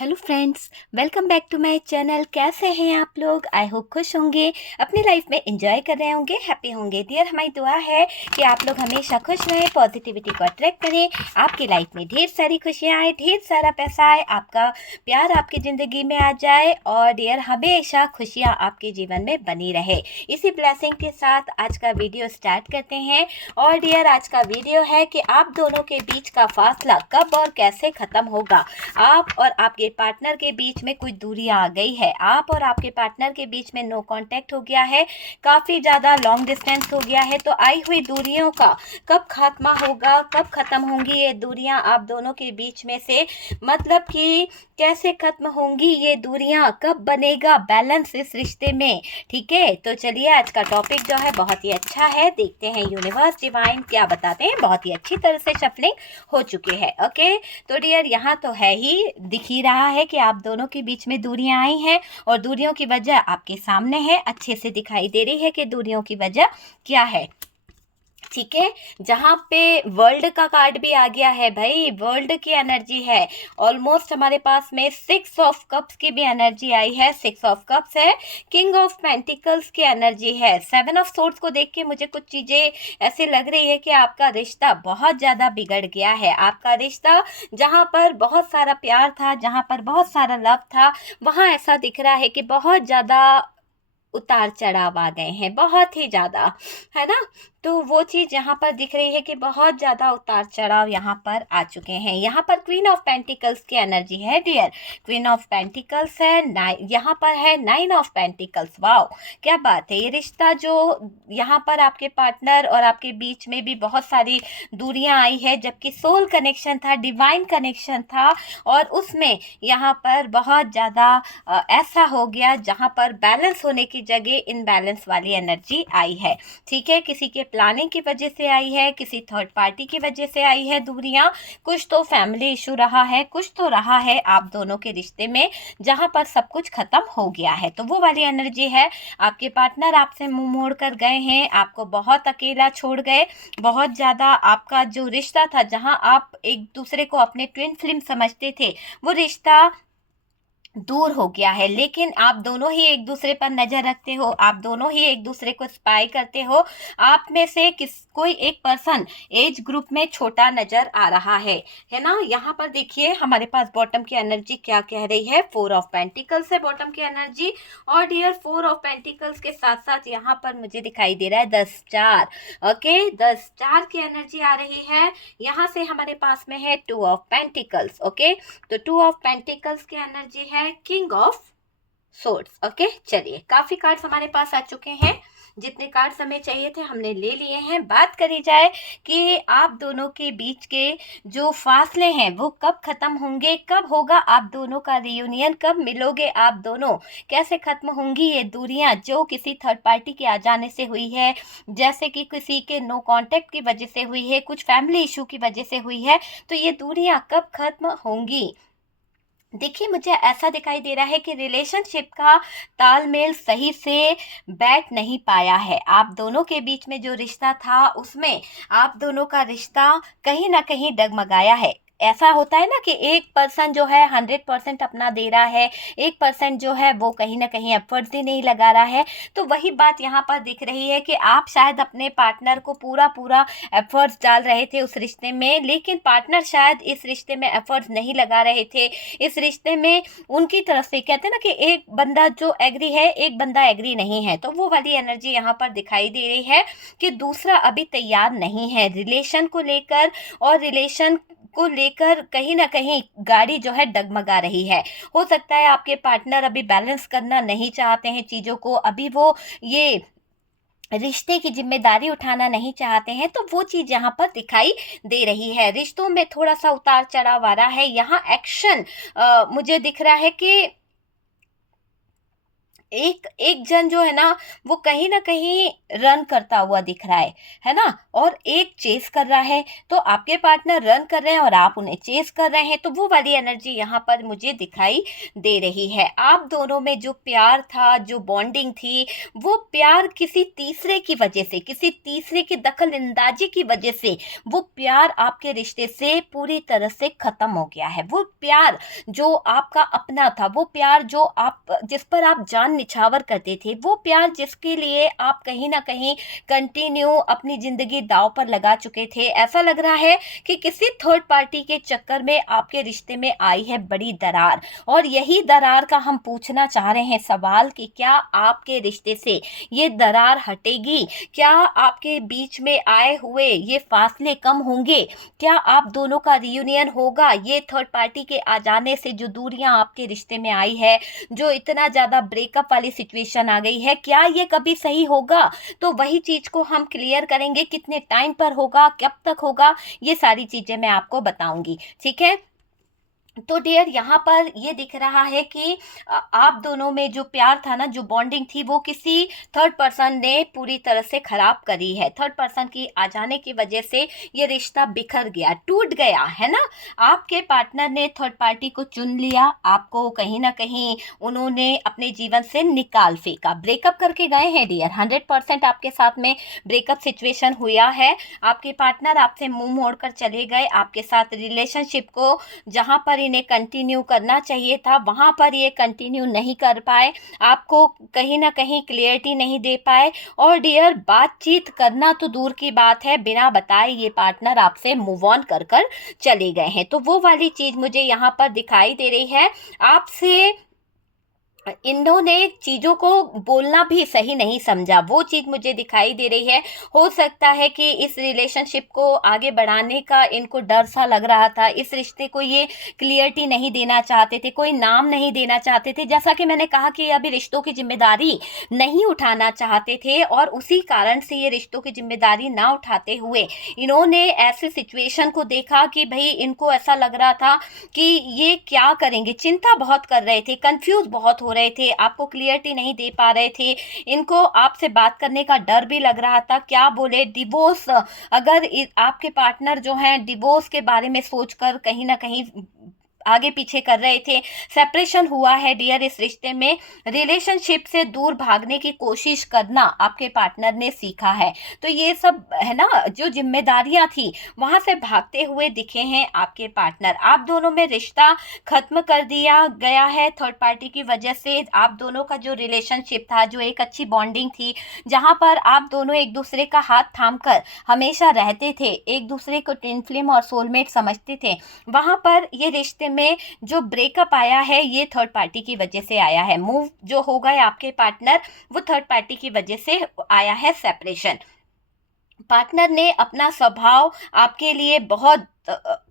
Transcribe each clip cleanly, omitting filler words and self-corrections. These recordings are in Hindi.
Hello friends, welcome back to my channel. कैसे हैं आप लोग? आई होप खुश होंगे, अपनी लाइफ में एंजॉय कर रहे होंगे, हैप्पी होंगे। डियर, हमारी दुआ है कि आप लोग हमेशा खुश रहें, पॉजिटिविटी को अट्रैक्ट करें, आपकी लाइफ में ढेर सारी खुशियाँ आए, ढेर सारा पैसा आए, आपका प्यार आपकी ज़िंदगी में आ जाए और डियर हमेशा खुशियाँ आपके जीवन में बनी रहे। इसी ब्लेसिंग के साथ आज का वीडियो स्टार्ट करते हैं। और डियर, आज का वीडियो है कि आप दोनों के बीच का फासला कब और कैसे ख़त्म होगा। आप और आपके पार्टनर के बीच में कुछ दूरियां आ गई है, आप और आपके पार्टनर के बीच में नो कांटेक्ट हो गया है, काफ़ी ज़्यादा लॉन्ग डिस्टेंस हो गया है। तो आई हुई दूरियों का कब खात्मा होगा, कब ख़त्म होंगी ये दूरियां आप दोनों के बीच में से, मतलब कि कैसे ख़त्म होंगी ये दूरियां, कब बनेगा बैलेंस इस रिश्ते में। ठीक है, तो चलिए आज का टॉपिक जो है बहुत ही अच्छा है, देखते हैं यूनिवर्स डिवाइन क्या बताते हैं। बहुत ही अच्छी तरह से शफलिंग हो चुके हैं। ओके, तो डियर यहाँ तो है ही, दिख ही रहा है कि आप दोनों के बीच में दूरियां आई हैं और दूरियों की वजह आपके सामने है, अच्छे से दिखाई दे रही है कि दूरियों की वजह क्या है। ठीक है, जहाँ पे वर्ल्ड का कार्ड भी आ गया है भाई, वर्ल्ड की एनर्जी है। ऑलमोस्ट हमारे पास में 6 ऑफ कप्स की भी एनर्जी आई है। 6 ऑफ कप्स है, किंग ऑफ पेंटिकल्स की एनर्जी है। 7 ऑफ सोर्ड्स को देख के मुझे कुछ चीज़ें ऐसे लग रही है कि आपका रिश्ता बहुत ज़्यादा बिगड़ गया है। आपका रिश्ता जहाँ पर बहुत सारा प्यार था, जहाँ पर बहुत सारा लव था, वहाँ ऐसा दिख रहा है कि बहुत ज़्यादा उतार चढ़ाव आ गए हैं, बहुत ही ज़्यादा, है ना। तो वो चीज़ यहाँ पर दिख रही है कि बहुत ज़्यादा उतार चढ़ाव यहाँ पर आ चुके हैं। यहाँ पर क्वीन ऑफ पेंटिकल्स की एनर्जी है डियर, क्वीन ऑफ पेंटिकल्स है, यहाँ पर है 9 ऑफ पेंटिकल्स। वाओ, क्या बात है। ये रिश्ता जो यहाँ पर आपके पार्टनर और आपके बीच में भी बहुत सारी दूरियां आई है, जबकि सोल कनेक्शन था, डिवाइन कनेक्शन था, और उसमें यहाँ पर बहुत ज़्यादा ऐसा हो गया जहाँ पर बैलेंस होने की जगह इनबैलेंस वाली एनर्जी आई है। ठीक है, किसी के प्लानिंग की वजह से आई है, किसी थर्ड पार्टी की वजह से आई है दूरियां, कुछ तो फैमिली इशू रहा है, कुछ तो रहा है आप दोनों के रिश्ते में जहां पर सब कुछ खत्म हो गया है। तो वो वाली एनर्जी है, आपके पार्टनर आपसे मुंह मोड़ कर गए हैं, आपको बहुत अकेला छोड़ गए, बहुत ज़्यादा आपका जो रिश्ता था, जहां आप एक दूसरे को अपने ट्विन फ्लेम समझते थे, वो रिश्ता दूर हो गया है। लेकिन आप दोनों ही एक दूसरे पर नजर रखते हो, आप दोनों ही एक दूसरे को स्पाई करते हो। आप में से कोई एक पर्सन एज ग्रुप में छोटा नजर आ रहा है ना। यहाँ पर देखिए हमारे पास बॉटम की एनर्जी क्या कह रही है। 4 ऑफ पेंटिकल्स है बॉटम की एनर्जी, और डियर 4 ऑफ पेंटिकल्स के साथ साथ यहाँ पर मुझे दिखाई दे रहा है 10 स्टार। ओके, 10 स्टार की एनर्जी आ रही है। यहाँ से हमारे पास में है 2 ऑफ पेंटिकल्स। ओके, तो 2 ऑफ पेंटिकल्स की एनर्जी है किंग ऑफ सोर्ड्स। ओके, चलिए काफी कार्ड्स हमारे पास आ चुके हैं, जितने कार्ड्स हमें चाहिए थे हमने ले लिए हैं। बात करी जाए कि आप दोनों के बीच के जो फासले हैं वो कब खत्म होंगे, कब होगा आप दोनों का रियूनियन, कब मिलोगे आप दोनों, कैसे खत्म होंगी ये दूरियां जो किसी थर्ड पार्टी के आ जाने से हुई है, जैसे कि किसी के नो कांटेक्ट की वजह से हुई है, कुछ फैमिली इशू की वजह से हुई है। तो ये दूरियां कब खत्म होंगी। देखिए मुझे ऐसा दिखाई दे रहा है कि रिलेशनशिप का तालमेल सही से बैठ नहीं पाया है। आप दोनों के बीच में जो रिश्ता था उसमें आप दोनों का रिश्ता कहीं ना कहीं डगमगाया है। ऐसा होता है ना कि एक पर्सन जो है 100% अपना दे रहा है, एक पर्सन जो है वो कहीं ना कहीं एफर्ट्स ही नहीं लगा रहा है। तो वही बात यहाँ पर दिख रही है कि आप शायद अपने पार्टनर को पूरा पूरा एफर्ट्स डाल रहे थे उस रिश्ते में, लेकिन पार्टनर शायद इस रिश्ते में एफर्ट्स नहीं लगा रहे थे। इस रिश्ते में उनकी तरफ से कहते हैं ना कि एक बंदा जो एग्री है, एक बंदा एग्री नहीं है। तो वो वाली एनर्जी यहाँ पर दिखाई दे रही है कि दूसरा अभी तैयार नहीं है रिलेशन को लेकर, और रिलेशन को लेकर कहीं ना कहीं गाड़ी जो है डगमगा रही है। हो सकता है आपके पार्टनर अभी बैलेंस करना नहीं चाहते हैं चीज़ों को, अभी वो ये रिश्ते की जिम्मेदारी उठाना नहीं चाहते हैं। तो वो चीज़ यहाँ पर दिखाई दे रही है। रिश्तों में थोड़ा सा उतार चढ़ाव आ रहा है। यहाँ एक्शन मुझे दिख रहा है कि एक एक जन जो है ना वो कहीं ना कहीं रन करता हुआ दिख रहा है ना, और एक चेस कर रहा है। तो आपके पार्टनर रन कर रहे हैं और आप उन्हें चेस कर रहे हैं, तो वो वाली एनर्जी यहाँ पर मुझे दिखाई दे रही है। आप दोनों में जो प्यार था, जो बॉन्डिंग थी, वो प्यार किसी तीसरे की वजह से, किसी तीसरे की दखल अंदाजी की वजह से वो प्यार आपके रिश्ते से पूरी तरह से खत्म हो गया है। वो प्यार जो आपका अपना था, वो प्यार जो आप, जिस पर आप जान निछावर करते थे, वो प्यार जिसके लिए आप कहीं ना कहीं कंटिन्यू अपनी जिंदगी दांव पर लगा चुके थे, ऐसा लग रहा है कि किसी थर्ड पार्टी के चक्कर में आपके रिश्ते में आई है बड़ी दरार। और यही दरार का हम पूछना चाह रहे हैं सवाल कि क्या आपके रिश्ते से ये दरार हटेगी? क्या आपके बीच में आए हुए ये फासले कम होंगे? क्या आप दोनों का रियूनियन होगा? ये थर्ड पार्टी के आ जाने से जो दूरियां आपके रिश्ते में आई है, जो इतना ज़्यादा ब्रेकअप वाली सिचुएशन आ गई है, क्या ये कभी सही होगा? तो वही चीज़ को हम क्लियर करेंगे, कितने टाइम पर होगा, कब तक होगा, ये सारी चीज़ें मैं आपको बताऊंगी। ठीक है। तो डियर, यहाँ पर ये दिख रहा है कि आप दोनों में जो प्यार था ना, जो बॉन्डिंग थी, वो किसी थर्ड पर्सन ने पूरी तरह से खराब करी है। थर्ड पर्सन की आ जाने की वजह से ये रिश्ता बिखर गया, टूट गया है ना। आपके पार्टनर ने थर्ड पार्टी को चुन लिया, आपको कहीं ना कहीं उन्होंने अपने जीवन से निकाल फेंका, ब्रेकअप करके गए हैं डियर। 100% आपके साथ में ब्रेकअप सिचुएशन हुआ है। आपके पार्टनर आपसे मुंह मोड़कर चले गए, आपके साथ रिलेशनशिप को जहाँ पर इन्हें कंटिन्यू करना चाहिए था वहाँ पर ये कंटिन्यू नहीं कर पाए, आपको कहीं ना कहीं क्लियरिटी नहीं दे पाए। और डियर, बातचीत करना तो दूर की बात है, बिना बताए ये पार्टनर आपसे मूव ऑन कर कर चले गए हैं। तो वो वाली चीज़ मुझे यहाँ पर दिखाई दे रही है। आपसे इन्होंने चीज़ों को बोलना भी सही नहीं समझा, वो चीज़ मुझे दिखाई दे रही है। हो सकता है कि इस रिलेशनशिप को आगे बढ़ाने का इनको डर सा लग रहा था, इस रिश्ते को ये क्लियरिटी नहीं देना चाहते थे, कोई नाम नहीं देना चाहते थे। जैसा कि मैंने कहा कि अभी रिश्तों की जिम्मेदारी नहीं उठाना चाहते थे, और उसी कारण से ये रिश्तों की जिम्मेदारी ना उठाते हुए इन्होंने ऐसे सिचुएशन को देखा कि भाई इनको ऐसा लग रहा था कि ये क्या करेंगे, चिंता बहुत कर रहे थे, कंफ्यूज बहुत हो रहे थे, आपको क्लियरिटी नहीं दे पा रहे थे। इनको आपसे बात करने का डर भी लग रहा था, क्या बोले, डिवोर्स, अगर आपके पार्टनर जो हैं डिवोर्स के बारे में सोचकर कहीं ना कहीं आगे पीछे कर रहे थे। सेपरेशन हुआ है डियर इस रिश्ते में, रिलेशनशिप से दूर भागने की कोशिश करना आपके पार्टनर ने सीखा है। तो ये सब है ना, जो जिम्मेदारियां थी वहां से भागते हुए दिखे हैं आपके पार्टनर। आप दोनों में रिश्ता खत्म कर दिया गया है थर्ड पार्टी की वजह से। आप दोनों का जो रिलेशनशिप था, जो एक अच्छी बॉन्डिंग थी, जहां पर आप दोनों एक दूसरे का हाथ थाम कर हमेशा रहते थे, एक दूसरे को ट्विन फ्लेम और सोलमेट समझते थे, वहां पर ये रिश्ते में जो ब्रेकअप आया है ये थर्ड पार्टी की वजह से आया है। मूव जो हो गए आपके पार्टनर, वो थर्ड पार्टी की वजह से आया है सेपरेशन। पार्टनर ने अपना स्वभाव आपके लिए बहुत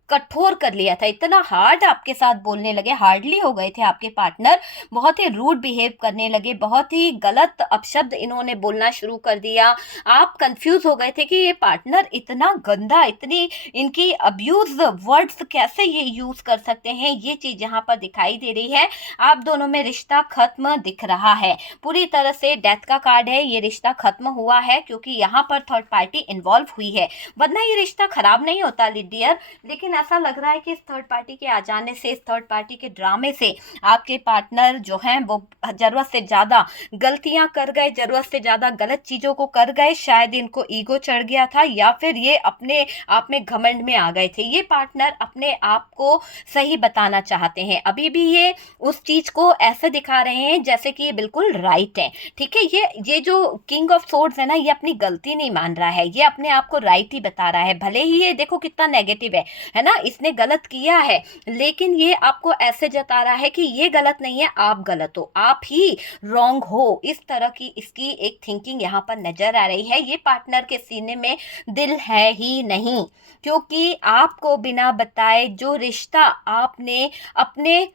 कठोर कर लिया था, इतना हार्ड आपके साथ बोलने लगे, हार्डली हो गए थे आपके पार्टनर, बहुत ही रूड बिहेव करने लगे, बहुत ही गलत अपशब्द इन्होंने बोलना शुरू कर दिया। आप कंफ्यूज हो गए थे कि ये पार्टनर इतना गंदा, इतनी इनकी अब्यूज वर्ड्स कैसे ये यूज कर सकते हैं, ये चीज यहाँ पर दिखाई दे रही है। आप दोनों में रिश्ता खत्म दिख रहा है, पूरी तरह से डेथ का कार्ड है, ये रिश्ता खत्म हुआ है क्योंकि यहाँ पर थर्ड पार्टी इन्वॉल्व हुई है, वरना ये रिश्ता खराब नहीं होता डियर। लेकिन ऐसा लग रहा है कि इस थर्ड पार्टी के आ जाने से, इस थर्ड पार्टी के ड्रामे से आपके पार्टनर जो हैं वो जरूरत से ज़्यादा गलतियां कर गए, जरूरत से ज़्यादा गलत चीज़ों को कर गए। शायद इनको ईगो चढ़ गया था, या फिर ये अपने आप में घमंड में आ गए थे। ये पार्टनर अपने आप को सही बताना चाहते हैं, अभी भी ये उस चीज़ को ऐसे दिखा रहे हैं जैसे कि ये बिल्कुल राइट है। ठीक है, ये जो किंग ऑफ सोर्ड्स है ना, ये अपनी गलती नहीं मान रहा है, ये अपने आप को राइट ही बता रहा है। भले ही ये देखो कितना नेगेटिव है ना, इसने गलत किया है, लेकिन ये आपको ऐसे जता रहा है कि ये गलत नहीं है, आप गलत हो, आप ही रॉन्ग हो। इस तरह की इसकी एक थिंकिंग यहाँ पर नजर आ रही है। ये पार्टनर के सीने में दिल है ही नहीं, क्योंकि आपको बिना बताए जो रिश्ता आपने अपने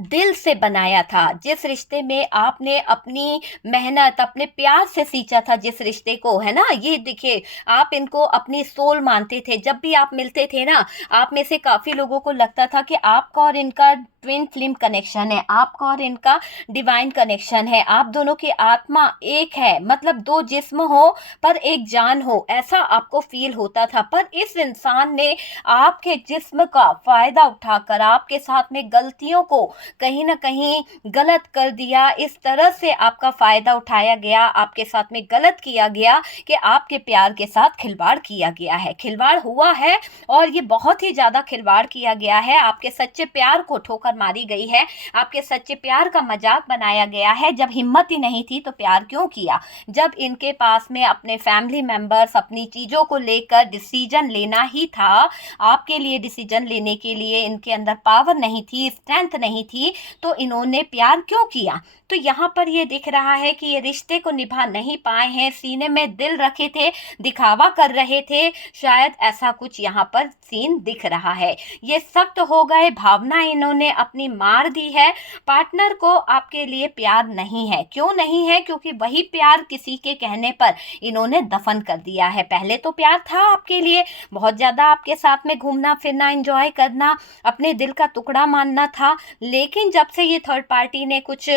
दिल से बनाया था, जिस रिश्ते में आपने अपनी मेहनत, अपने प्यार से सींचा था जिस रिश्ते को, है ना? ये देखिए, आप इनको अपनी सोल मानते थे। जब भी आप मिलते थे ना, आप में से काफ़ी लोगों को लगता था कि आपका और इनका ट्विन फ्लेम कनेक्शन है, आपका और इनका डिवाइन कनेक्शन है। आप दोनों की आत्मा एक है, मतलब 2 जिस्म हो पर एक जान हो, ऐसा आपको फ़ील होता था। पर इस इंसान ने आपके जिस्म का फ़ायदा उठाकर आपके साथ में गलतियों को कहीं न कहीं गलत कर दिया। इस तरह से आपका फ़ायदा उठाया गया, आपके साथ में गलत किया गया कि आपके प्यार के साथ खिलवाड़ किया गया है। खिलवाड़ हुआ है और ये बहुत ही ज़्यादा खिलवाड़ किया गया है। आपके सच्चे प्यार को ठोकर मारी गई है, आपके सच्चे प्यार का मज़ाक बनाया गया है। जब हिम्मत ही नहीं थी तो प्यार क्यों किया? जब इनके पास में अपने फैमिली मेंबर्स, अपनी चीज़ों को लेकर डिसीज़न लेना ही था, आपके लिए डिसीज़न लेने के लिए इनके अंदर पावर नहीं थी, स्ट्रेंथ नहीं थी, तो इन्होंने प्यार क्यों किया? तो यहाँ पर ये दिख रहा है कि ये रिश्ते को निभा नहीं पाए हैं, सीने में दिल रखे थे, दिखावा कर रहे थे, शायद ऐसा कुछ यहाँ पर सीन दिख रहा है। ये सख्त हो गए, भावना इन्होंने अपनी मार दी है, पार्टनर को आपके लिए प्यार नहीं है। क्यों नहीं है? क्योंकि वही प्यार किसी के कहने पर इन्होंने दफन कर दिया है। पहले तो प्यार था आपके लिए, बहुत ज़्यादा आपके साथ में घूमना फिरना, एंजॉय करना, अपने दिल का टुकड़ा मानना था। लेकिन जब से ये थर्ड पार्टी ने कुछ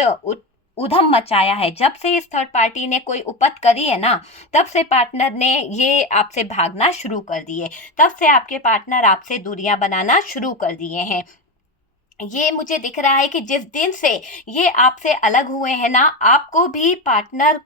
उधम मचाया है, जब से इस थर्ड पार्टी ने कोई उपत करी है ना, तब से पार्टनर ने ये आपसे भागना शुरू कर दिए, तब से आपके पार्टनर आपसे दूरियां बनाना शुरू कर दिए हैं। ये मुझे दिख रहा है कि जिस दिन से ये आपसे अलग हुए हैं ना, आपको भी पार्टनर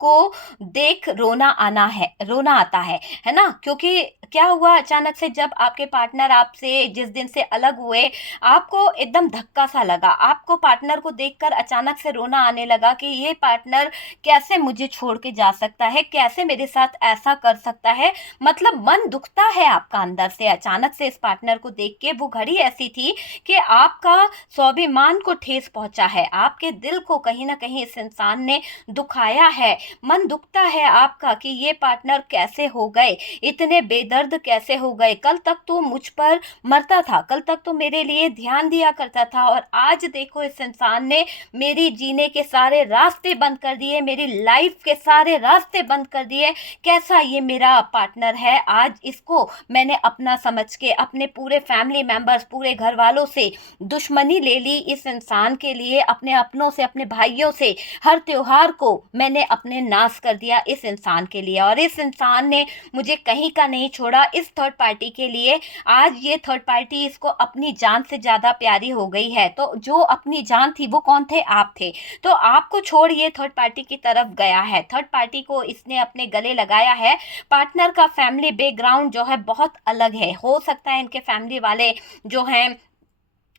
को देख रोना आता है ना? क्योंकि क्या हुआ अचानक से, जब आपके पार्टनर आपसे जिस दिन से अलग हुए, आपको एकदम धक्का सा लगा, आपको पार्टनर को देखकर अचानक से रोना आने लगा कि ये पार्टनर कैसे मुझे छोड़ के जा सकता है, कैसे मेरे साथ ऐसा कर सकता है। मतलब मन दुखता है आपका अंदर से अचानक से इस पार्टनर को देख के। वो घड़ी ऐसी थी कि आपका स्वाभिमान को ठेस पहुंचा है, आपके दिल को कहीं ना कहीं इस इंसान ने दुखाया है। मन दुखता है आपका कि ये पार्टनर कैसे हो गए, इतने बेदर्द कैसे हो गए। कल तक तो मुझ पर मरता था, कल तक तो मेरे लिए ध्यान दिया करता था, और आज देखो इस इंसान ने मेरी जीने के सारे रास्ते बंद कर दिए, मेरी लाइफ के सारे रास्ते बंद कर दिए। कैसा ये मेरा पार्टनर है, आज इसको मैंने अपना समझ के अपने पूरे फैमिली मेंबर्स, पूरे घर वालों से दुश्मनी ले ली। इस इंसान के लिए, अपने अपनों से, अपने भाइयों से, हर त्योहार को मैंने अपने नाश कर दिया इस इंसान के लिए, और इस इंसान ने मुझे कहीं का नहीं छोड़ा इस थर्ड पार्टी के लिए। आज ये थर्ड पार्टी इसको अपनी जान से ज़्यादा प्यारी हो गई है। तो जो अपनी जान थी वो कौन थे? आप थे। तो आपको छोड़ ये थर्ड पार्टी की तरफ गया है, थर्ड पार्टी को इसने अपने गले लगाया है। पार्टनर का फैमिली बैकग्राउंड जो है बहुत अलग है, हो सकता है इनके फैमिली वाले जो हैं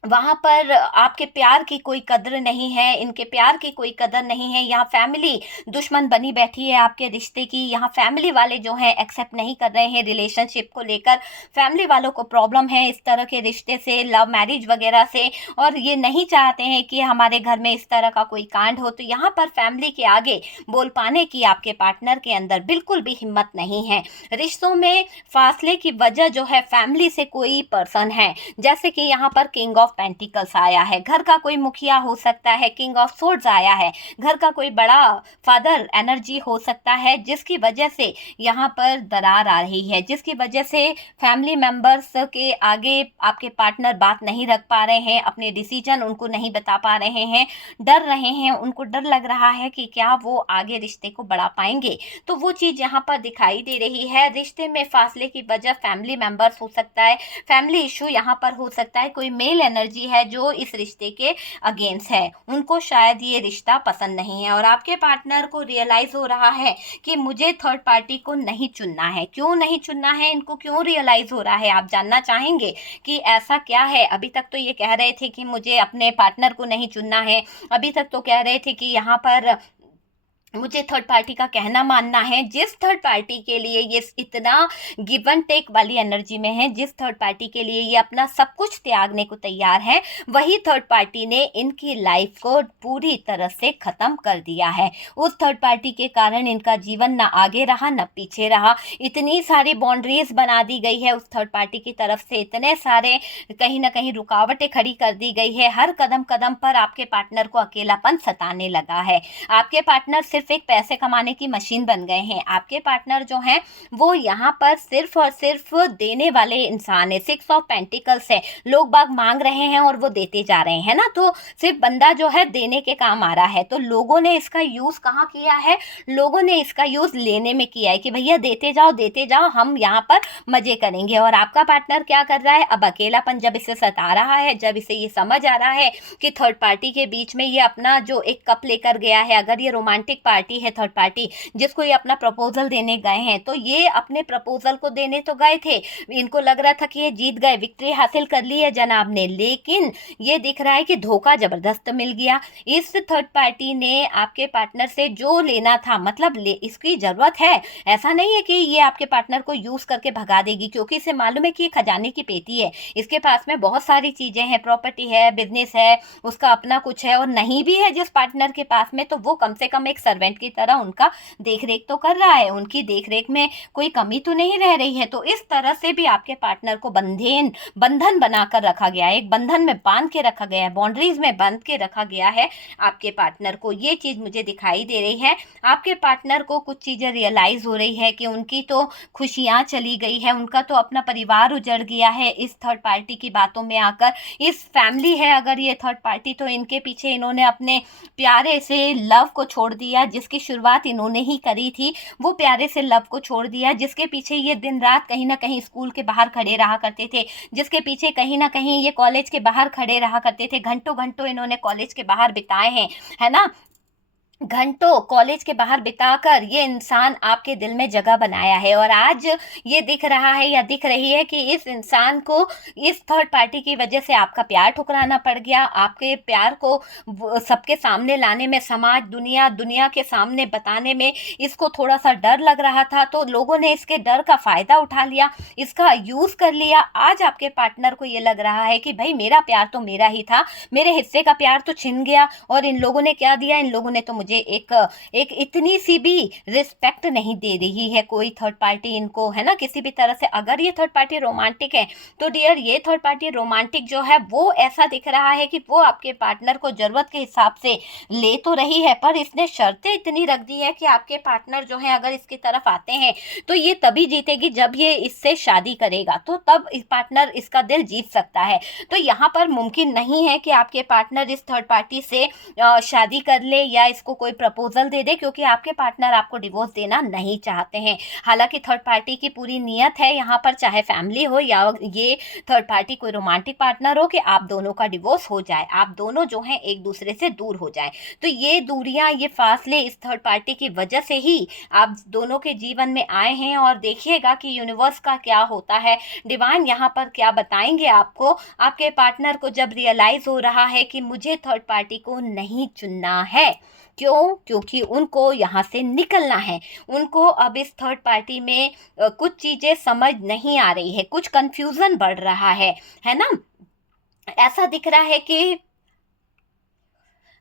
वहाँ पर आपके प्यार की कोई कदर नहीं है, इनके प्यार की कोई कदर नहीं है। यहाँ फैमिली दुश्मन बनी बैठी है आपके रिश्ते की। यहाँ फैमिली वाले जो हैं एक्सेप्ट नहीं कर रहे हैं रिलेशनशिप को लेकर। फैमिली वालों को प्रॉब्लम है इस तरह के रिश्ते से, लव मैरिज वगैरह से, और ये नहीं चाहते हैं कि हमारे घर में इस तरह का कोई कांड हो। तो यहाँ पर फैमिली के आगे बोल पाने की आपके पार्टनर के अंदर बिल्कुल भी हिम्मत नहीं है। रिश्तों में फासले की वजह जो है फैमिली से कोई पर्सन है, जैसे कि यहाँ पर किंग ऑफ पेंटिकल्स आया है, घर का कोई मुखिया हो सकता है। किंग ऑफ सोर्ड्स आया है, घर का कोई बड़ा फादर एनर्जी हो सकता है, जिसकी वजह से यहाँ पर दरार आ रही है, जिसकी वजह से फैमिली मेंबर्स के आगे आपके पार्टनर बात नहीं रख पा रहे हैं, अपने डिसीजन उनको नहीं बता पा रहे हैं, डर रहे हैं। उनको डर लग रहा है कि क्या वो आगे रिश्ते को बढ़ा पाएंगे। तो वो चीज़ यहाँ पर दिखाई दे रही है। रिश्ते में फासले की वजह फैमिली मेंबर्स हो सकता है, फैमिली इशू यहाँ पर हो सकता है, कोई मेल एनर्जी है जो इस रिश्ते के अगेंस्ट है, उनको शायद ये रिश्ता पसंद नहीं है। और आपके पार्टनर को रियलाइज हो रहा है कि मुझे थर्ड पार्टी को नहीं चुनना है। क्यों नहीं चुनना है, इनको क्यों रियलाइज हो रहा है, आप जानना चाहेंगे कि ऐसा क्या है? अभी तक तो ये कह रहे थे कि मुझे अपने पार्टनर को नहीं चुनना है, अभी तक तो कह रहे थे कि यहाँ पर मुझे थर्ड पार्टी का कहना मानना है, जिस थर्ड पार्टी के लिए ये इतना गिव एंड टेक वाली एनर्जी में है, जिस थर्ड पार्टी के लिए ये अपना सब कुछ त्यागने को तैयार है, वही थर्ड पार्टी ने इनकी लाइफ को पूरी तरह से ख़त्म कर दिया है। उस थर्ड पार्टी के कारण इनका जीवन ना आगे रहा ना पीछे रहा। इतनी सारी बाउंड्रीज बना दी गई है उस थर्ड पार्टी की तरफ से, इतने सारे कहीं ना कहीं रुकावटें खड़ी कर दी गई है। हर कदम कदम पर आपके पार्टनर को अकेलापन सताने लगा है। आपके पार्टनर सिर्फ एक पैसे कमाने की मशीन बन गए हैं। आपके पार्टनर जो हैं वो यहाँ पर सिर्फ और सिर्फ देने वाले इंसान है। 6 ऑफ पेंटिकल्स है, लोग बाग मांग रहे हैं और वो देते जा रहे हैं ना, तो सिर्फ बंदा जो है देने के काम आ रहा है। तो लोगों ने इसका यूज कहाँ किया है? लोगों ने इसका यूज लेने में किया है कि भैया देते जाओ, हम यहाँ पर मजे करेंगे। और आपका पार्टनर क्या कर रहा है? अब अकेलापन जब इसे सता रहा है, जब इसे ये समझ आ रहा है कि थर्ड पार्टी के बीच में ये अपना जो एक कप लेकर गया है, अगर ये रोमांटिक पार्टी है थर्ड पार्टी जिसको ये अपना प्रपोजल देने गए हैं, तो ये अपने प्रपोजल को देने तो गए थे, इनको लग रहा था कि ये जीत गए, विक्ट्री हासिल कर ली है जनाब ने, लेकिन ये दिख रहा है कि धोखा जबरदस्त मिल गया। इस थर्ड पार्टी ने आपके पार्टनर से जो लेना था, मतलब इसकी जरूरत है, ऐसा नहीं है कि ये आपके पार्टनर को यूज करके भगा देगी, क्योंकि इसे मालूम है कि ये खजाने की पेटी है, इसके पास में बहुत सारी चीजें हैं, प्रॉपर्टी है, बिजनेस है, उसका अपना कुछ है, और नहीं भी है जिस पार्टनर के पास में, तो वो कम से कम एक सर्वेंट की तरह उनका देखरेख तो कर रहा है, उनकी देखरेख में कोई कमी तो नहीं रह रही है। तो इस तरह से भी आपके पार्टनर को बंधन बनाकर रखा गया है, एक बंधन में बांध के रखा गया है, बाउंड्रीज में बांध के रखा गया है आपके पार्टनर को। ये चीज मुझे दिखाई दे रही है। आपके पार्टनर को कुछ चीजें रियलाइज हो रही है कि उनकी तो खुशियां चली गई है, उनका तो अपना परिवार उजड़ गया है इस थर्ड पार्टी की बातों में आकर। इस फैमिली है अगर ये थर्ड पार्टी, तो इनके पीछे इन्होंने अपने प्यारे से लव को छोड़ दिया, जिसकी शुरुआत इन्होंने ही करी थी, वो प्यारे से लव को छोड़ दिया, जिसके पीछे ये दिन रात कहीं ना कहीं स्कूल के बाहर खड़े रहा करते थे, जिसके पीछे कहीं ना कहीं ये कॉलेज के बाहर खड़े रहा करते थे, घंटों घंटों इन्होंने कॉलेज के बाहर बिताए हैं, है ना, घंटों कॉलेज के बाहर बिताकर ये इंसान आपके दिल में जगह बनाया है। और आज ये दिख रहा है या दिख रही है कि इस इंसान को इस थर्ड पार्टी की वजह से आपका प्यार ठुकराना पड़ गया। आपके प्यार को सबके सामने लाने में, समाज दुनिया के सामने बताने में इसको थोड़ा सा डर लग रहा था, तो लोगों ने इसके डर का फ़ायदा उठा लिया, इसका यूज़ कर लिया। आज आपके पार्टनर को ये लग रहा है कि भाई मेरा प्यार तो मेरा ही था, मेरे हिस्से का प्यार तो छिन गया, और इन लोगों ने क्या दिया? इन लोगों ने तो मुझे एक इतनी सी भी रिस्पेक्ट नहीं दे रही है कोई थर्ड पार्टी इनको, है ना, किसी भी तरह से। अगर ये थर्ड पार्टी रोमांटिक है तो डियर ये थर्ड पार्टी रोमांटिक जो है वो ऐसा दिख रहा है कि वो आपके पार्टनर को जरूरत के हिसाब से ले तो रही है, पर इसने शर्तें इतनी रख दी है कि आपके पार्टनर जो है अगर इसकी तरफ आते हैं तो ये तभी जीतेगी जब ये इससे शादी करेगा, तो तब इस पार्टनर इसका दिल जीत सकता है। तो यहाँ पर मुमकिन नहीं है कि आपके पार्टनर इस थर्ड पार्टी से शादी कर ले या इसको कोई प्रपोजल दे दे, क्योंकि आपके पार्टनर आपको डिवोर्स देना नहीं चाहते हैं। हालांकि थर्ड पार्टी की पूरी नियत है यहाँ पर, चाहे फैमिली हो या ये थर्ड पार्टी कोई रोमांटिक पार्टनर हो, कि आप दोनों का डिवोर्स हो जाए, आप दोनों जो हैं एक दूसरे से दूर हो जाए। तो ये दूरियां, ये फासले इस थर्ड पार्टी की वजह से ही आप दोनों के जीवन में आए हैं। और देखिएगा कि यूनिवर्स का क्या होता है, डिवाइन यहाँ पर क्या बताएंगे आपको। आपके पार्टनर को जब रियलाइज हो रहा है कि मुझे थर्ड पार्टी को नहीं चुनना है, क्यों? क्योंकि उनको यहाँ से निकलना है। उनको अब इस थर्ड पार्टी में कुछ चीज़ें समझ नहीं आ रही है, कुछ कंफ्यूजन बढ़ रहा है ना। ऐसा दिख रहा है कि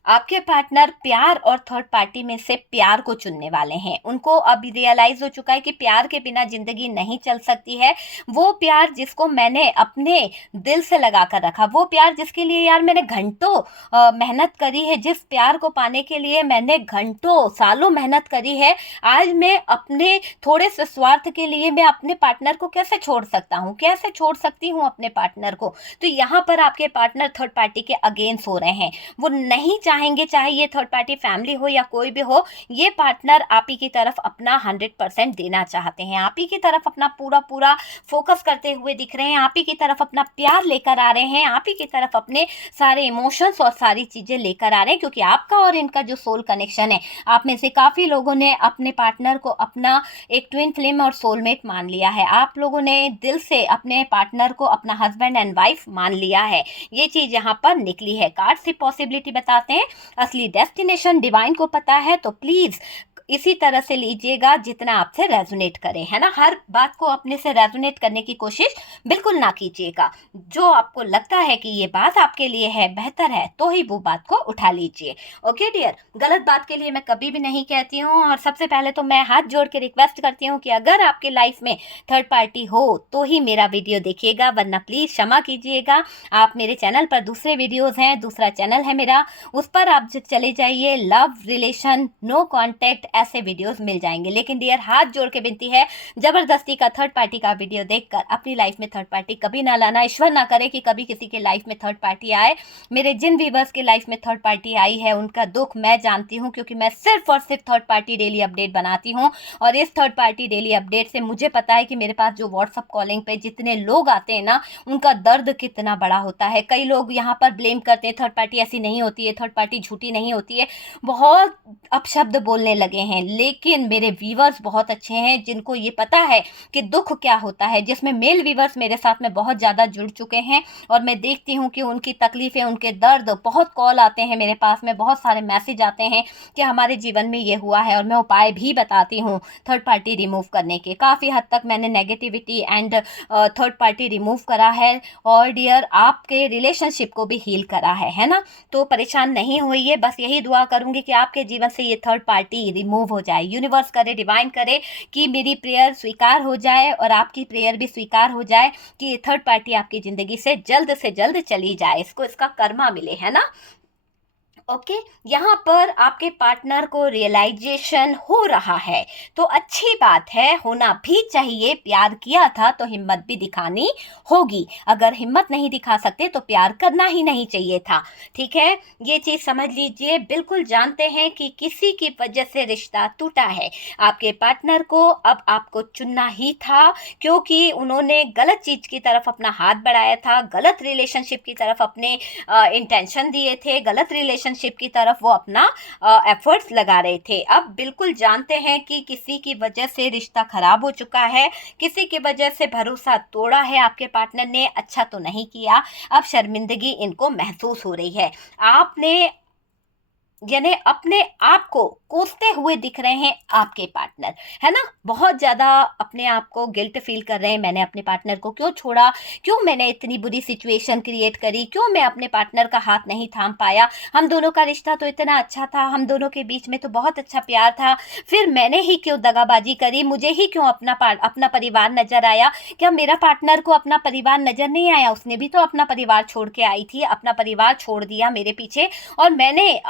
आपके पार्टनर प्यार और थर्ड पार्टी में से प्यार को चुनने वाले हैं। उनको अब रियलाइज हो चुका है कि प्यार के बिना जिंदगी नहीं चल सकती है। वो प्यार जिसको मैंने अपने दिल से लगा कर रखा, वो प्यार जिसके लिए यार मैंने घंटों मेहनत करी है, जिस प्यार को पाने के लिए मैंने घंटों सालों मेहनत करी है, आज मैं अपने थोड़े से स्वार्थ के लिए मैं अपने पार्टनर को कैसे छोड़ सकता हूँ, कैसे छोड़ सकती हूँ अपने पार्टनर को। तो यहाँ पर आपके पार्टनर थर्ड पार्टी के अगेंस्ट हो रहे हैं। वो नहीं चाहेंगे, चाहे ये थर्ड पार्टी फैमिली हो या कोई भी हो, ये पार्टनर आप ही की तरफ अपना 100% देना चाहते हैं, आप ही की तरफ अपना पूरा फोकस करते हुए दिख रहे हैं, आप ही की तरफ अपना प्यार लेकर आ रहे हैं, आप ही की तरफ अपने सारे इमोशंस और सारी चीज़ें लेकर आ रहे हैं। क्योंकि आपका और इनका जो सोल कनेक्शन है, आप में से काफ़ी लोगों ने अपने पार्टनर को अपना एक ट्विन फ्लेम और सोलमेट मान लिया है। आप लोगों ने दिल से अपने पार्टनर को अपना हस्बैंड एंड वाइफ मान लिया है। ये चीज़ यहाँ पर निकली है। कार्ड से पॉसिबिलिटी बताते हैं असली डेस्टिनेशन डिवाइन को पता है, तो प्लीज़ इसी तरह से लीजिएगा जितना आपसे रेजोनेट करे, है ना। हर बात को अपने से रेजोनेट करने की कोशिश बिल्कुल ना कीजिएगा। जो आपको लगता है कि ये बात आपके लिए है, बेहतर है, तो ही वो बात को उठा लीजिए। ओके डियर, गलत बात के लिए मैं कभी भी नहीं कहती हूँ। और सबसे पहले तो मैं हाथ जोड़ के रिक्वेस्ट करती हूँ कि अगर आपके लाइफ में थर्ड पार्टी हो तो ही मेरा वीडियो देखिएगा, वरना प्लीज़ क्षमा कीजिएगा। आप मेरे चैनल पर दूसरे वीडियोज़ हैं, दूसरा चैनल है मेरा, उस पर आप चले जाइए, लव रिलेशन नो कॉन्टैक्ट ऐसे वीडियोस मिल जाएंगे। लेकिन डियर, हाथ जोड़ के विनती है, जबरदस्ती का थर्ड पार्टी का वीडियो देखकर अपनी लाइफ में थर्ड पार्टी कभी ना लाना। ईश्वर ना करे कि कभी किसी के लाइफ में थर्ड पार्टी आए। मेरे जिन व्यूवर्स के लाइफ में थर्ड पार्टी आई है उनका दुख मैं जानती हूँ, क्योंकि मैं सिर्फ और सिर्फ थर्ड पार्टी डेली अपडेट बनाती हूँ। और इस थर्ड पार्टी डेली अपडेट से मुझे पता है कि मेरे पास जो व्हाट्सअप कॉलिंग पे जितने लोग आते हैं ना, उनका दर्द कितना बड़ा होता है। कई लोग यहाँ पर ब्लेम करते हैं, थर्ड पार्टी ऐसी नहीं होती है, थर्ड पार्टी झूठी नहीं होती है, बहुत अपशब्द बोलने लगे हैं। लेकिन मेरे व्यूवर्स बहुत अच्छे हैं, जिनको ये पता है कि दुख क्या होता है, जिसमें मेल व्यूवर्स मेरे साथ में बहुत ज़्यादा जुड़ चुके हैं। और मैं देखती हूँ कि उनकी तकलीफ़ें, उनके दर्द, बहुत कॉल आते हैं मेरे पास में, बहुत सारे मैसेज आते हैं कि हमारे जीवन में ये हुआ है। और मैं उपाय भी बताती हूँ थर्ड पार्टी रिमूव करने के। काफ़ी हद तक मैंने negativity and third party remove करा है, और डियर आपके रिलेशनशिप को भी हील करा है ना। तो परेशान नहीं होइए, बस यही दुआ करूँगी कि आपके जीवन से ये थर्ड पार्टी रिमूव हो जाए। यूनिवर्स करे, डिवाइन करे कि मेरी प्रेयर स्वीकार हो जाए और आपकी प्रेयर भी स्वीकार हो जाए कि ये थर्ड पार्टी आपकी ज़िंदगी से जल्द चली जाए, इसको इसका कर्मा मिले, है ना। ओके, यहाँ पर आपके पार्टनर को रियलाइजेशन हो रहा है, तो अच्छी बात है, होना भी चाहिए। प्यार किया था तो हिम्मत भी दिखानी होगी। अगर हिम्मत नहीं दिखा सकते तो प्यार करना ही नहीं चाहिए था, ठीक है। ये चीज़ समझ लीजिए। बिल्कुल जानते हैं कि किसी की वजह से रिश्ता टूटा है। आपके पार्टनर को अब आपको चुनना ही था, क्योंकि उन्होंने गलत चीज़ की तरफ अपना हाथ बढ़ाया था, गलत रिलेशनशिप की तरफ अपने इंटेंशन दिए थे, गलत रिलेशनशिप की तरफ वो अपना एफर्ट्स लगा रहे थे। अब बिल्कुल जानते हैं कि किसी की वजह से रिश्ता खराब हो चुका है, किसी की वजह से भरोसा तोड़ा है आपके पार्टनर ने, अच्छा तो नहीं किया। अब शर्मिंदगी इनको महसूस हो रही है। आपने यानी अपने आप को कोसते हुए दिख रहे हैं आपके पार्टनर, है ना। बहुत ज़्यादा अपने आप को गिल्ट फील कर रहे हैं, मैंने अपने पार्टनर को क्यों छोड़ा, क्यों मैंने इतनी बुरी सिचुएशन क्रिएट करी, क्यों मैं अपने पार्टनर का हाथ नहीं थाम पाया। हम दोनों का रिश्ता तो इतना अच्छा था, हम दोनों के बीच में तो बहुत अच्छा प्यार था, फिर मैंने ही क्यों दगाबाजी करी, मुझे ही क्यों अपना परिवार नज़र आया। क्या मेरा पार्टनर को अपना परिवार नज़र नहीं आया? उसने भी तो अपना परिवार छोड़ के आई थी, अपना परिवार छोड़ दिया मेरे पीछे, और मैंने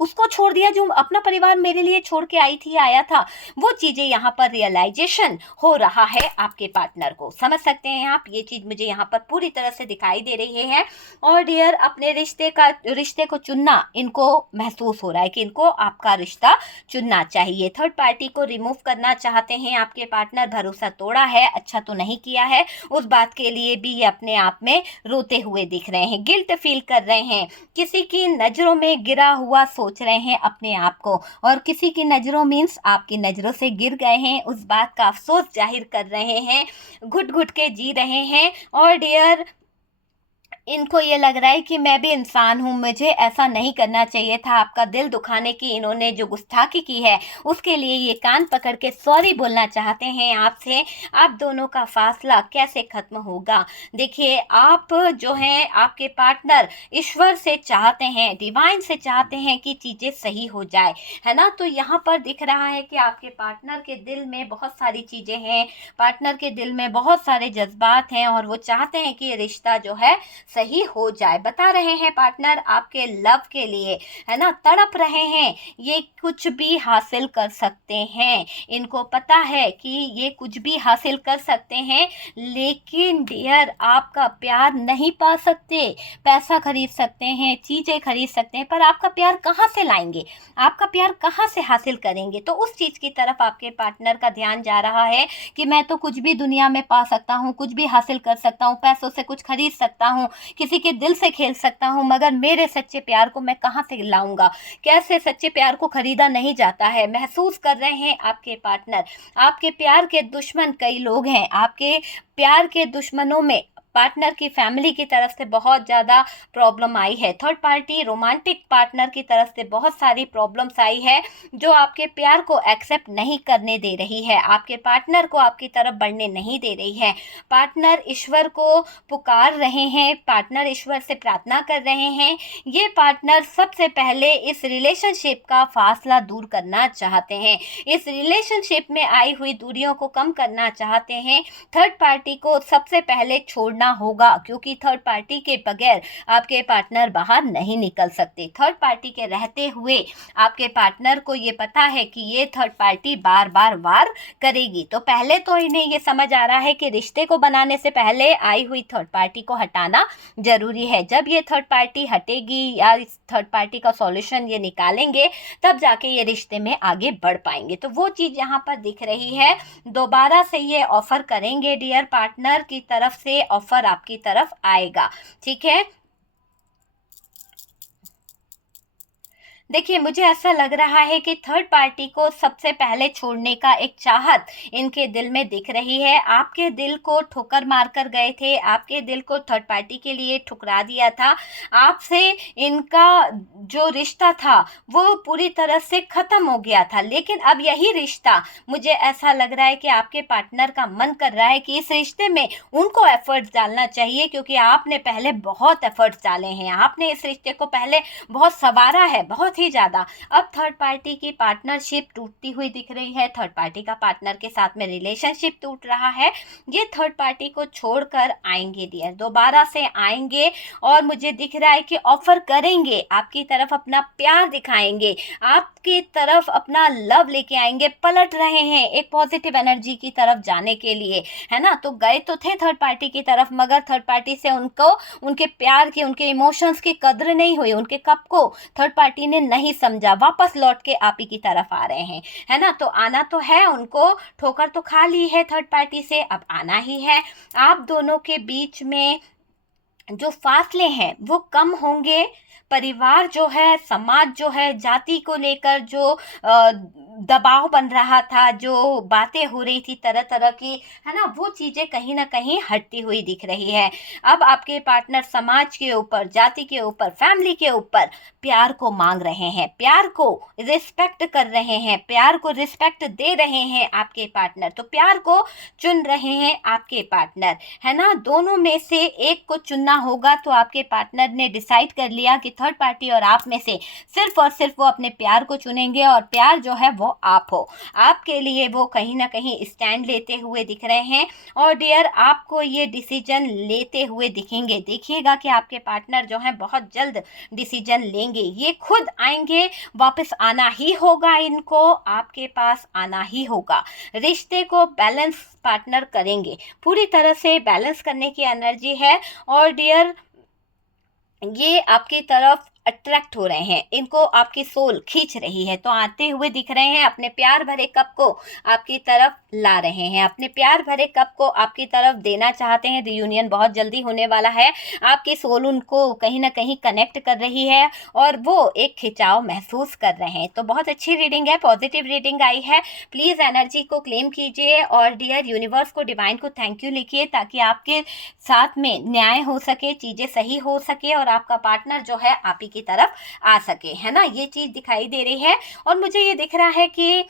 उसको छोड़ दिया जो अपना परिवार मेरे लिए छोड़ के आई थी, आया था। वो चीज़ें यहाँ पर रियलाइजेशन हो रहा है आपके पार्टनर को, समझ सकते हैं आप। ये चीज़ मुझे यहाँ पर पूरी तरह से दिखाई दे रही है। और डियर, अपने रिश्ते को चुनना इनको महसूस हो रहा है कि इनको आपका रिश्ता चुनना चाहिए। थर्ड पार्टी को रिमूव करना चाहते हैं आपके पार्टनर, भरोसा तोड़ा है, अच्छा तो नहीं किया है, उस बात के लिए भी ये अपने आप में रोते हुए दिख रहे हैं, गिल्ट फील कर रहे हैं, किसी की नज़रों में गिरा हुआ सोच रहे हैं अपने आप को, और किसी की नज़रों मीन्स आपकी नज़रों से गिर गए हैं, उस बात का अफसोस जाहिर कर रहे हैं, घुट घुट के जी रहे हैं। और डियर, इनको ये लग रहा है कि मैं भी इंसान हूँ, मुझे ऐसा नहीं करना चाहिए था। आपका दिल दुखाने की इन्होंने जो गुस्ताखी की है, उसके लिए ये कान पकड़ के सॉरी बोलना चाहते हैं आपसे। आप दोनों का फासला कैसे ख़त्म होगा? देखिए, आप जो हैं, आपके पार्टनर ईश्वर से चाहते हैं, डिवाइन से चाहते हैं कि चीज़ें सही हो जाए, है ना। तो यहाँ पर दिख रहा है कि आपके पार्टनर के दिल में बहुत सारी चीज़ें हैं, पार्टनर के दिल में बहुत सारे जज्बात हैं, और वो चाहते हैं कि ये रिश्ता जो है सही हो जाए। बता रहे हैं पार्टनर आपके लव के लिए, है ना, तड़प रहे हैं, ये कुछ भी हासिल कर सकते हैं। इनको पता है कि ये कुछ भी हासिल कर सकते हैं, लेकिन डियर, आपका प्यार नहीं पा सकते। पैसा खरीद सकते हैं, चीज़ें खरीद सकते हैं, पर आपका प्यार कहाँ से लाएंगे, आपका प्यार कहाँ से हासिल करेंगे? तो उस चीज़ की तरफ आपके पार्टनर का ध्यान जा रहा है कि मैं तो कुछ भी दुनिया में पा सकता हूँ, कुछ भी हासिल कर सकता हूँ, पैसों से कुछ खरीद सकता हूँ, किसी के दिल से खेल सकता हूँ, मगर मेरे सच्चे प्यार को मैं कहाँ से लाऊंगा? कैसे? सच्चे प्यार को खरीदा नहीं जाता है। महसूस कर रहे हैं आपके पार्टनर, आपके प्यार के दुश्मन कई लोग हैं, आपके प्यार के दुश्मनों में पार्टनर की फैमिली की तरफ से बहुत ज़्यादा प्रॉब्लम आई है। थर्ड पार्टी रोमांटिक पार्टनर की तरफ से बहुत सारी प्रॉब्लम्स आई है जो आपके प्यार को एक्सेप्ट नहीं करने दे रही है, आपके पार्टनर को आपकी तरफ बढ़ने नहीं दे रही है। पार्टनर ईश्वर को पुकार रहे हैं, पार्टनर ईश्वर से प्रार्थना कर रहे हैं। ये पार्टनर सबसे पहले इस रिलेशनशिप का फासला दूर करना चाहते हैं, इस रिलेशनशिप में आई हुई दूरियों को कम करना चाहते हैं। थर्ड पार्टी को सबसे पहले छोड़ना होगा, क्योंकि थर्ड पार्टी के बगैर आपके पार्टनर बाहर नहीं निकल सकते। थर्ड पार्टी के रहते हुए आपके पार्टनर को ये पता है कि ये थर्ड पार्टी बार बार वार करेगी, तो पहले तो इन्हें ये समझ आ रहा है कि रिश्ते को बनाने से पहले आई हुई थर्ड पार्टी को हटाना जरूरी है। जब ये थर्ड पार्टी हटेगी या इस थर्ड पार्टी का सॉल्यूशन ये निकालेंगे, तब जाके ये रिश्ते में आगे बढ़ पाएंगे। तो वो चीज़ यहाँ पर दिख रही है। दोबारा से ये ऑफर करेंगे डियर, पार्टनर की तरफ से ऑफर आपकी तरफ आएगा, ठीक है। देखिए, मुझे ऐसा लग रहा है कि थर्ड पार्टी को सबसे पहले छोड़ने का एक चाहत इनके दिल में दिख रही है। आपके दिल को ठोकर मार कर गए थे, आपके दिल को थर्ड पार्टी के लिए ठुकरा दिया था। आपसे इनका जो रिश्ता था वो पूरी तरह से ख़त्म हो गया था, लेकिन अब यही रिश्ता, मुझे ऐसा लग रहा है कि आपके पार्टनर का मन कर रहा है कि इस रिश्ते में उनको एफर्ट्स डालना चाहिए, क्योंकि आपने पहले बहुत एफर्ट्स डाले हैं, आपने इस रिश्ते को पहले बहुत संवारा है, बहुत ही ज़्यादा। अब थर्ड पार्टी की पार्टनरशिप टूटती हुई दिख रही है, थर्ड पार्टी का पार्टनर के साथ में रिलेशनशिप टूट रहा है। ये थर्ड पार्टी को छोड़कर आएंगे डियर, दोबारा से आएंगे और मुझे दिख रहा है कि ऑफर करेंगे, आपकी तरफ अपना प्यार दिखाएंगे, आपकी तरफ अपना लव लेके आएंगे, पलट रहे हैं एक पॉजिटिव एनर्जी की तरफ जाने के लिए, है ना। तो गए तो थे थर्ड पार्टी की तरफ, मगर थर्ड पार्टी से उनको उनके प्यार की, उनके इमोशंस की कद्र नहीं हुई, उनके कप को थर्ड पार्टी ने नहीं समझा, वापस लौट के आप ही की तरफ आ रहे हैं, है ना। तो आना तो है, उनको ठोकर तो खा ली है थर्ड पार्टी से, अब आना ही है। आप दोनों के बीच में जो फासले हैं वो कम होंगे। परिवार जो है, समाज जो है, जाति को लेकर जो दबाव बन रहा था, जो बातें हो रही थी तरह तरह की, है ना, वो चीज़ें कहीं ना कहीं हटती हुई दिख रही है। अब आपके पार्टनर समाज के ऊपर, जाति के ऊपर, फैमिली के ऊपर प्यार को मांग रहे हैं, प्यार को रिस्पेक्ट कर रहे हैं, प्यार को रिस्पेक्ट दे रहे हैं आपके पार्टनर। तो प्यार को चुन रहे हैं आपके पार्टनर, है ना। दोनों में से एक को चुनना होगा। तो आपके पार्टनर ने डिसाइड कर लिया कि थर्ड पार्टी और आप में से सिर्फ और सिर्फ वो अपने प्यार को चुनेंगे, और प्यार जो है वो आप हो। आपके लिए वो कहीं ना कहीं स्टैंड लेते हुए दिख रहे हैं, और डियर आपको ये डिसीजन लेते हुए दिखेंगे। देखिएगा कि आपके पार्टनर जो है बहुत जल्द डिसीजन लेंगे, ये खुद आएंगे, वापस आना ही होगा इनको, आपके पास आना ही होगा। रिश्ते को बैलेंस पार्टनर करेंगे, पूरी तरह से बैलेंस करने की एनर्जी है। और डियर ये आपकी तरफ अट्रैक्ट हो रहे हैं, इनको आपकी सोल खींच रही है, तो आते हुए दिख रहे हैं, अपने प्यार भरे कप को आपकी तरफ ला रहे हैं, अपने प्यार भरे कप को आपकी तरफ देना चाहते हैं। रियूनियन बहुत जल्दी होने वाला है, आपकी सोल उनको कहीं ना कहीं कनेक्ट कर रही है और वो एक खिंचाव महसूस कर रहे हैं। तो बहुत अच्छी रीडिंग है, पॉजिटिव रीडिंग आई है। प्लीज़ एनर्जी को क्लेम कीजिए और डियर यूनिवर्स को, डिवाइन को थैंक यू लिखिए, ताकि आपके साथ में न्याय हो सके, चीज़ें सही हो सके और आपका पार्टनर जो है आप ही की तरफ आ सके, है ना। ये चीज़ दिखाई दे रही है और मुझे ये दिख रहा है कि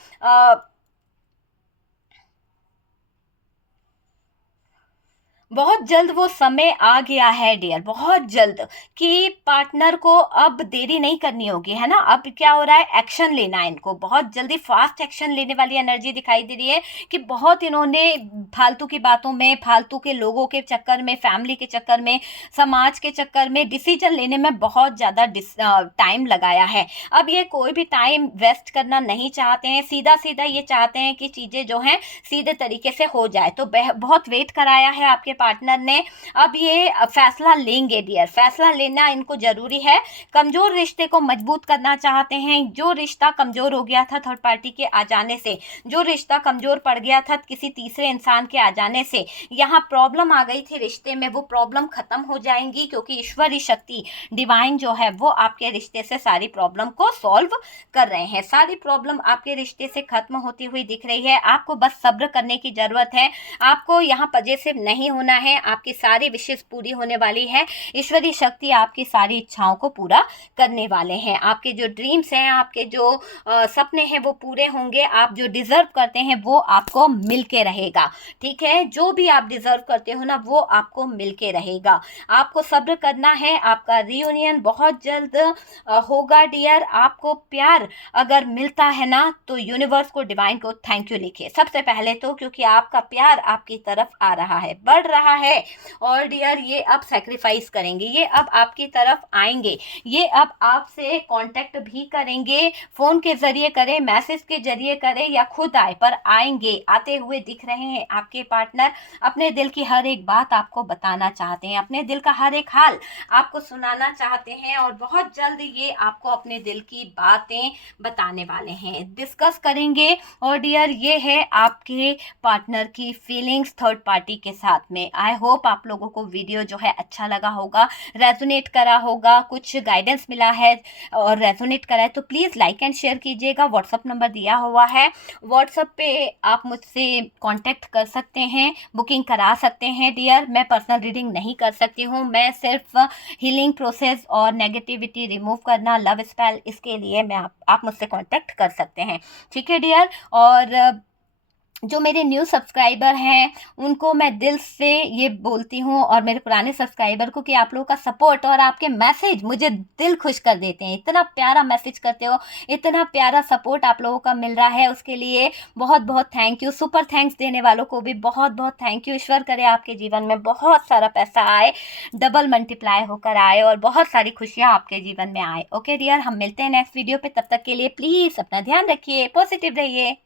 बहुत जल्द वो समय आ गया है डियर, बहुत जल्द, कि पार्टनर को अब देरी नहीं करनी होगी, है ना। अब क्या हो रहा है, एक्शन लेना है इनको, बहुत जल्दी फास्ट एक्शन लेने वाली एनर्जी दिखाई दे रही है कि बहुत इन्होंने फालतू की बातों में, फालतू के लोगों के चक्कर में, फैमिली के चक्कर में, समाज के चक्कर में डिसीजन लेने में बहुत ज़्यादा टाइम लगाया है। अब ये कोई भी टाइम वेस्ट करना नहीं चाहते हैं, सीधा सीधा ये चाहते हैं कि चीज़ें जो हैं सीधे तरीके से हो जाए। तो बहुत वेट कराया है आपके पार्टनर ने, अब ये फैसला लेंगे डियर, फैसला लेना इनको जरूरी है। कमजोर रिश्ते को मजबूत करना चाहते हैं, जो रिश्ता कमजोर हो गया था थर्ड पार्टी के आ जाने से, जो रिश्ता कमजोर पड़ गया था किसी तीसरे इंसान के आ जाने से, यहाँ प्रॉब्लम आ गई थी रिश्ते में, वो प्रॉब्लम खत्म हो जाएंगी, क्योंकि ईश्वरी शक्ति, डिवाइन जो है वो आपके रिश्ते से सारी प्रॉब्लम को सॉल्व कर रहे हैं। सारी प्रॉब्लम आपके रिश्ते से खत्म होती हुई दिख रही है। आपको बस सब्र करने की जरूरत है, आपको यहाँ पजेसिव नहीं होना होना है, आपकी सारी विशेष पूरी होने वाली है। ईश्वरीय शक्ति आपकी सारी इच्छाओं को पूरा करने वाले हैं। आपके जो ड्रीम्स हैं, आपके जो सपने हैं वो पूरे होंगे। आप जो डिजर्व करते हैं वो आपको मिल के रहेगा, ठीक है। जो भी आप डिजर्व करते हो ना वो आपको मिल के रहेगा। आपको सब्र करना है, आपका रियूनियन बहुत जल्द होगा डियर। आपको प्यार अगर मिलता है ना तो यूनिवर्स को, डिवाइन को थैंक यू लिखिए सबसे पहले तो, क्योंकि आपका प्यार आपकी तरफ आ रहा है, बढ़ रहा है। और डियर ये अब सेक्रीफाइस करेंगे, ये अब आपकी तरफ आएंगे, ये अब आपसे कांटेक्ट भी करेंगे, फोन के जरिए करें, मैसेज के जरिए करें या खुद आए, पर आएंगे, आते हुए दिख रहे हैं। आपके पार्टनर अपने दिल की हर एक बात आपको बताना चाहते हैं, अपने दिल का हर एक हाल आपको सुनाना चाहते हैं और बहुत जल्द ये आपको अपने दिल की बातें बताने वाले हैं, डिस्कस करेंगे। और डियर ये है आपके पार्टनर की फीलिंग्स थर्ड पार्टी के साथ में। आई होप आप लोगों को वीडियो जो है अच्छा लगा होगा, रेजोनेट करा होगा, कुछ गाइडेंस मिला है और रेजोनेट करा है तो प्लीज़ लाइक एंड शेयर कीजिएगा। व्हाट्सअप नंबर दिया हुआ है, व्हाट्सअप पे आप मुझसे कांटेक्ट कर सकते हैं, बुकिंग करा सकते हैं डियर। मैं पर्सनल रीडिंग नहीं कर सकती हूँ, मैं सिर्फ हीलिंग प्रोसेस और नेगेटिविटी रिमूव करना, लव स्पेल, इसके लिए मैं आप मुझसे कांटेक्ट कर सकते हैं, ठीक है डियर। और जो मेरे न्यू सब्सक्राइबर हैं उनको मैं दिल से ये बोलती हूँ, और मेरे पुराने सब्सक्राइबर को, कि आप लोगों का सपोर्ट और आपके मैसेज मुझे दिल खुश कर देते हैं। इतना प्यारा मैसेज करते हो, इतना प्यारा सपोर्ट आप लोगों का मिल रहा है, उसके लिए बहुत बहुत थैंक यू। सुपर थैंक्स देने वालों को भी बहुत बहुत थैंक यू। ईश्वर करे आपके जीवन में बहुत सारा पैसा आए, डबल मल्टीप्लाई होकर आए और बहुत सारी खुशियाँ आपके जीवन में आए। ओके डियर, हम मिलते हैं नेक्स्ट वीडियो पे, तब तक के लिए प्लीज़ अपना ध्यान रखिए, पॉजिटिव रहिए।